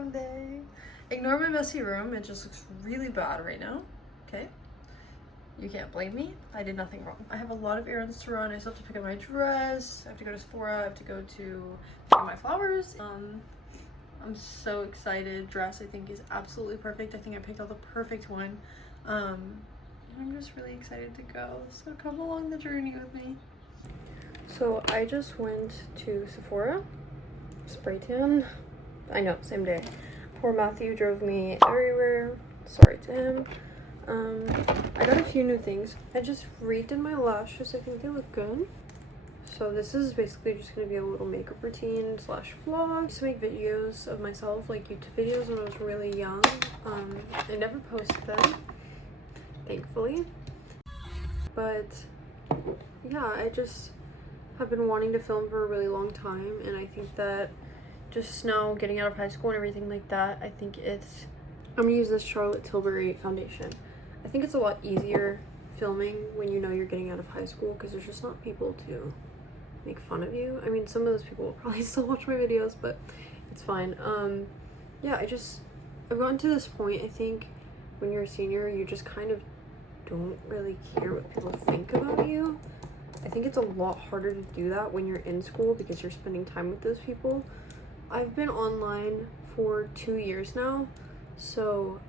prom day. Ignore my messy room. It just looks really bad right now. Okay. You can't blame me. I did nothing wrong. I have a lot of errands to run. I still have to pick up my dress. I have to go to Sephora. I have to go to pick up my flowers. I'm so excited. Dress I think is absolutely perfect. I think I picked out the perfect one. I'm just really excited to go. So come along the journey with me. So I just went to Sephora. Spray tan. I know, same day. Poor Matthew drove me everywhere. Sorry to him. I got a few new things. I just redid my lashes. I think they look good. So this is basically just going to be a little makeup routine slash vlog. I used to make videos of myself, like YouTube videos when I was really young. I never posted them, thankfully. But yeah, I just have been wanting to film for a really long time, and I think that just now getting out of high school and everything like that, I'm gonna use this Charlotte Tilbury foundation. I think it's a lot easier filming when you know you're getting out of high school because there's just not people to make fun of you. I mean, some of those people will probably still watch my videos, but it's fine. Yeah, I've gotten to this point, I think, when you're a senior, you just kind of don't really care what people think about you. I think it's a lot harder to do that when you're in school because you're spending time with those people. I've been online for 2 years now, so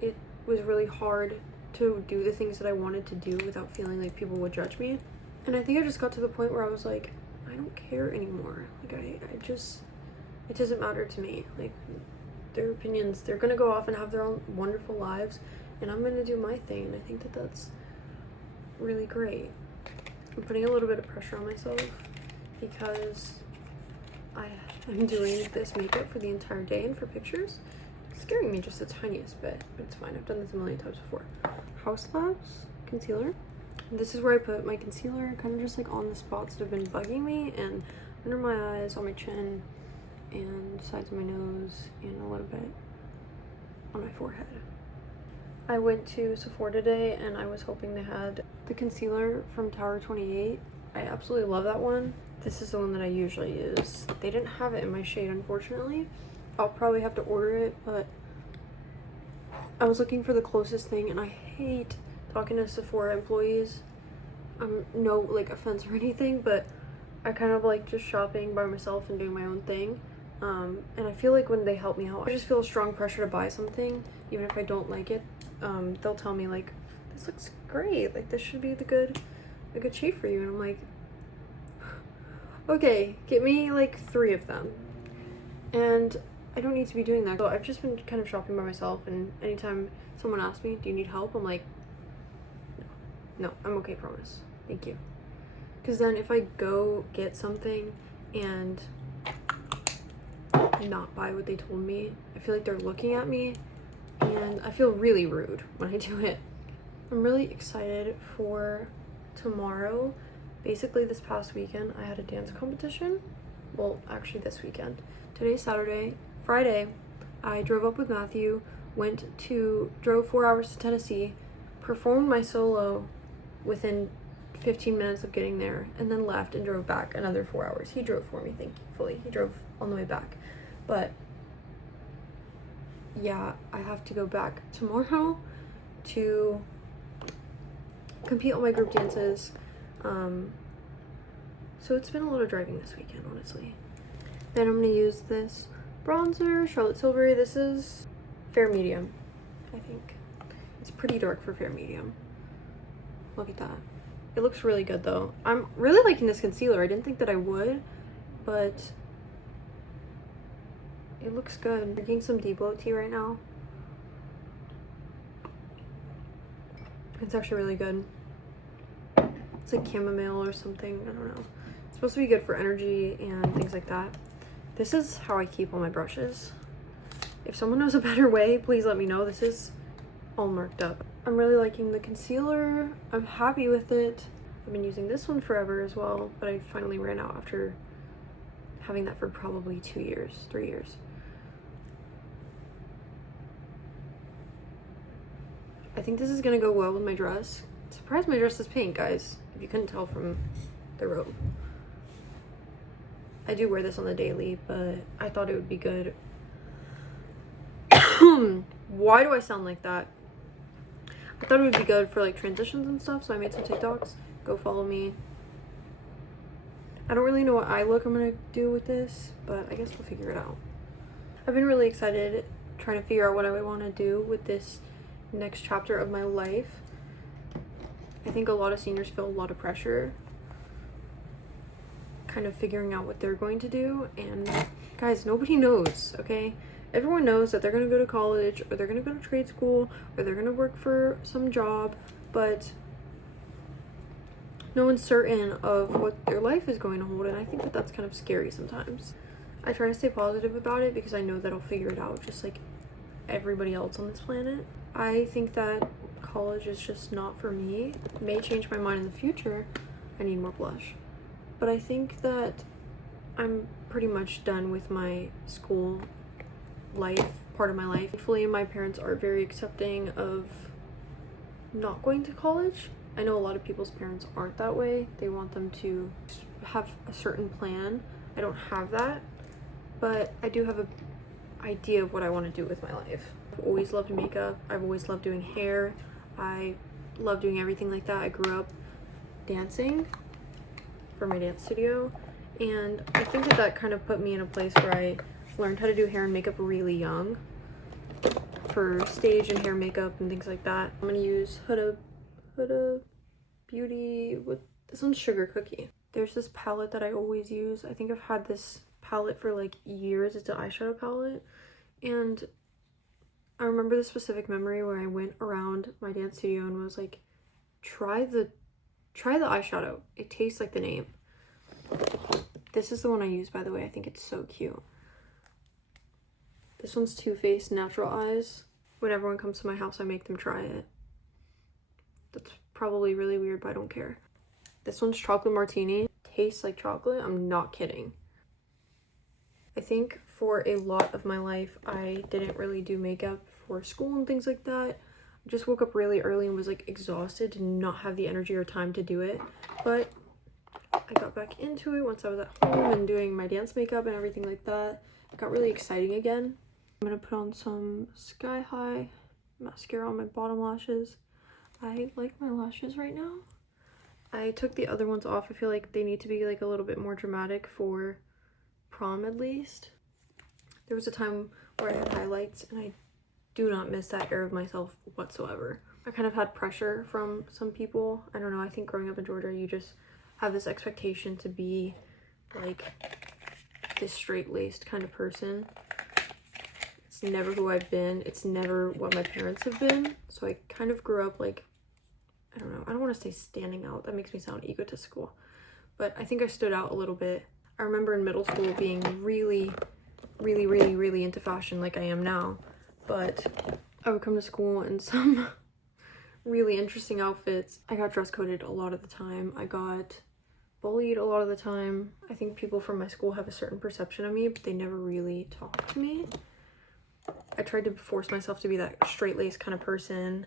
it was really hard to do the things that I wanted to do without feeling like people would judge me. And I think I just got to the point where I was like, I don't care anymore. Like, it doesn't matter to me. Like, their opinions, they're gonna go off and have their own wonderful lives, and I'm gonna do my thing, and I think that that's really great. I'm putting a little bit of pressure on myself because I am doing this makeup for the entire day and for pictures. It's scaring me just the tiniest bit, but it's fine. I've done this a million times before. House Labs concealer. This is where I put my concealer, kind of just like on the spots that have been bugging me, and under my eyes, on my chin, and sides of my nose, and a little bit on my forehead. I went to Sephora today, and I was hoping they had the concealer from Tower 28. I absolutely love that one. This is the one that I usually use. They didn't have it in my shade, unfortunately. I'll probably have to order it, but I was looking for the closest thing, and I hate talking to Sephora employees. No like offense or anything, but I kind of like just shopping by myself and doing my own thing. And I feel like when they help me out, I just feel a strong pressure to buy something, even if I don't like it. They'll tell me like, this looks great, like this should be a good shade for you, and I'm like, okay, get me like 3 of them. And I don't need to be doing that. So I've just been kind of shopping by myself, and anytime someone asks me, do you need help? I'm like, no, I'm okay, promise. Thank you. Because then if I go get something and not buy what they told me, I feel like they're looking at me, and I feel really rude when I do it. I'm really excited for tomorrow. Basically, this past weekend, I had a dance competition. Well, actually this weekend. Today's Saturday. Friday, I drove up with Matthew, drove 4 hours to Tennessee, performed my solo within 15 minutes of getting there, and then left and drove back another 4 hours. He drove for me, thankfully. He drove on the way back. But yeah, I have to go back tomorrow to compete on my group dances. So it's been a lot of driving this weekend, honestly. Then I'm gonna use this bronzer, Charlotte Tilbury. This is fair medium, I think. It's pretty dark for fair medium. Look at that. It looks really good though. I'm really liking this concealer. I didn't think that I would, but it looks good. I'm drinking some Depot tea right now. It's actually really good. It's like chamomile or something. I don't know. It's supposed to be good for energy and things like that. This is how I keep all my brushes. If someone knows a better way, please let me know. This is all marked up. I'm really liking the concealer. I'm happy with it. I've been using this one forever as well, but I finally ran out after having that for probably 2 years, 3 years. I think this is gonna go well with my dress. Surprised my dress is pink, guys, if you couldn't tell from the robe. I do wear this on the daily, but I thought it would be good. Why do I sound like that? I thought it would be good for like transitions and stuff, so I made some TikToks. Go follow me. I don't really know what eye look I'm gonna do with this, but I guess we'll figure it out. I've been really excited trying to figure out what I would want to do with this next chapter of my life. I think a lot of seniors feel a lot of pressure kind of figuring out what they're going to do, and guys, nobody knows, okay? Everyone knows that they're going to go to college, or they're going to go to trade school, or they're going to work for some job, but no one's certain of what their life is going to hold, and I think that that's kind of scary sometimes. I try to stay positive about it because I know that I'll figure it out just like everybody else on this planet. I think that college is just not for me. It may change my mind in the future. I need more blush. But I think that I'm pretty much done with my school life, part of my life. Thankfully, my parents are very accepting of not going to college. I know a lot of people's parents aren't that way. They want them to have a certain plan. I don't have that, but I do have an idea of what I want to do with my life. I've always loved makeup. I've always loved doing hair. I love doing everything like that. I grew up dancing for my dance studio, and I think that that kind of put me in a place where I learned how to do hair and makeup really young for stage and hair makeup and things like that. I'm gonna use Huda Beauty with this one's Sugar Cookie. There's this palette that I always use. I think I've had this palette for like years. It's an eyeshadow palette, and I remember the specific memory where I went around my dance studio and was like, try the eyeshadow. It tastes like the name. This is the one I use, by the way. I think it's so cute. This one's Too Faced Natural Eyes. When everyone comes to my house, I make them try it. That's probably really weird, but I don't care. This one's Chocolate Martini. Tastes like chocolate. I'm not kidding. I think for a lot of my life, I didn't really do makeup for school and things like that. I just woke up really early and was like exhausted, did not have the energy or time to do it. But I got back into it once I was at home and doing my dance makeup and everything like that. It got really exciting again. I'm gonna put on some Sky High mascara on my bottom lashes. I like my lashes right now. I took the other ones off. I feel like they need to be like a little bit more dramatic for prom at least. There was a time where I had highlights, and I do not miss that air of myself whatsoever. I kind of had pressure from some people. I don't know, I think growing up in Georgia, you just have this expectation to be like this straight-laced kind of person. It's never who I've been. It's never what my parents have been. So I kind of grew up like, I don't know, I don't want to say standing out. That makes me sound egotistical. But I think I stood out a little bit. I remember in middle school being really into fashion like I am now. But I would come to school in some really interesting outfits. I got dress coded a lot of the time. I got bullied a lot of the time. I think people from my school have a certain perception of me, but they never really talk to me. I tried to force myself to be that straight-laced kind of person.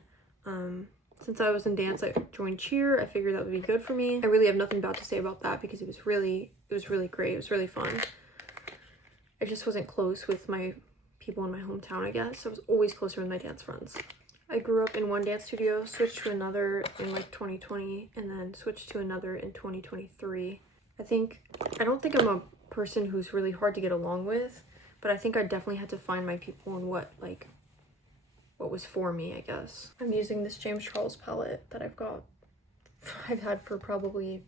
Since I was in dance, I joined cheer. I figured that would be good for me. I really have nothing bad to say about that because it was really great. It was really fun. I just wasn't close with my people in my hometown, I guess. I was always closer with my dance friends. I grew up in one dance studio, switched to another in like 2020, and then switched to another in 2023. I don't think I'm a person who's really hard to get along with, but I think I definitely had to find my people and what was for me, I guess. I'm using this James Charles palette that I've had for probably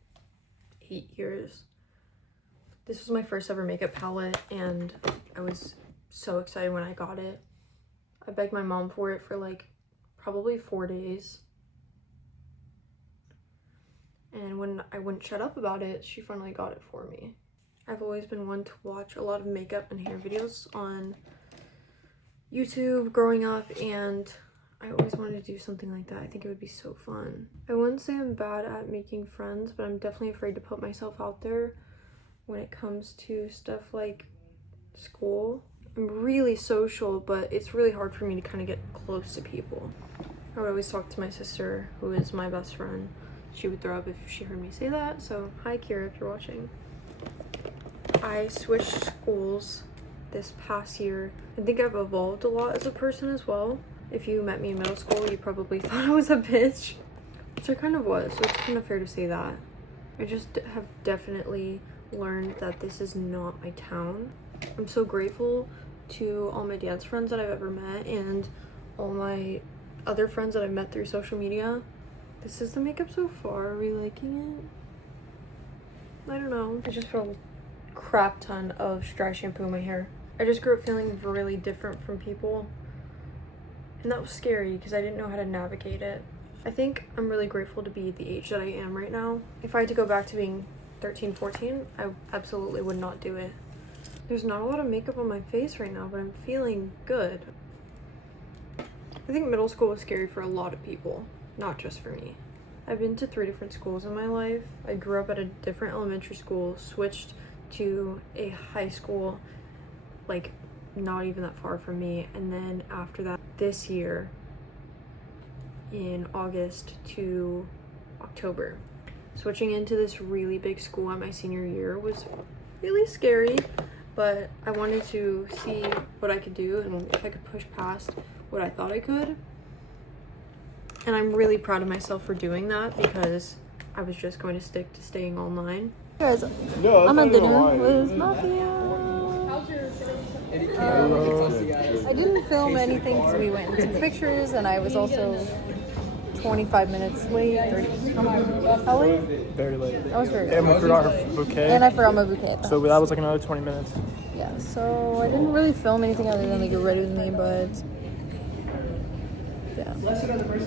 8 years. This was my first ever makeup palette, and I was so excited when I got it. I begged my mom for it for like probably 4 days. And when I wouldn't shut up about it, she finally got it for me. I've always been one to watch a lot of makeup and hair videos on YouTube growing up, and I always wanted to do something like that. I think it would be so fun. I wouldn't say I'm bad at making friends, but I'm definitely afraid to put myself out there when it comes to stuff like school. I'm really social, but it's really hard for me to kind of get close to people. I would always talk to my sister, who is my best friend. She would throw up if she heard me say that, so hi Kira if you're watching. I switched schools this past year. I think I've evolved a lot as a person as well. If you met me in middle school, you probably thought I was a bitch, which I kind of was, so it's kind of fair to say that. I just have definitely learned that this is not my town. I'm so grateful to all my dance friends that I've ever met and all my other friends that I've met through social media. This is the makeup so far. Are we liking it? I don't know. I just put a crap ton of dry shampoo in my hair. I just grew up feeling really different from people. And that was scary because I didn't know how to navigate it. I think I'm really grateful to be the age that I am right now. If I had to go back to being 13, 14, I absolutely would not do it. There's not a lot of makeup on my face right now, but I'm feeling good. I think middle school was scary for a lot of people, not just for me. I've been to 3 different schools in my life. I grew up at a different elementary school, switched to a high school, like not even that far from me. And then after that, this year, in August to October, switching into this really big school at my senior year was really scary, but I wanted to see what I could do and if I could push past what I thought I could. And I'm really proud of myself for doing that because I was just going to stick to staying online. Guys, I'm at dinner with Mafia. I didn't film anything because we went and took pictures, and I was also 25 minutes late. 30. How late? Very late. I was very late. And we forgot her bouquet. And I forgot my bouquet. So that was like another 20 minutes. Yeah, so I didn't really film anything other than like get ready with me, but yeah.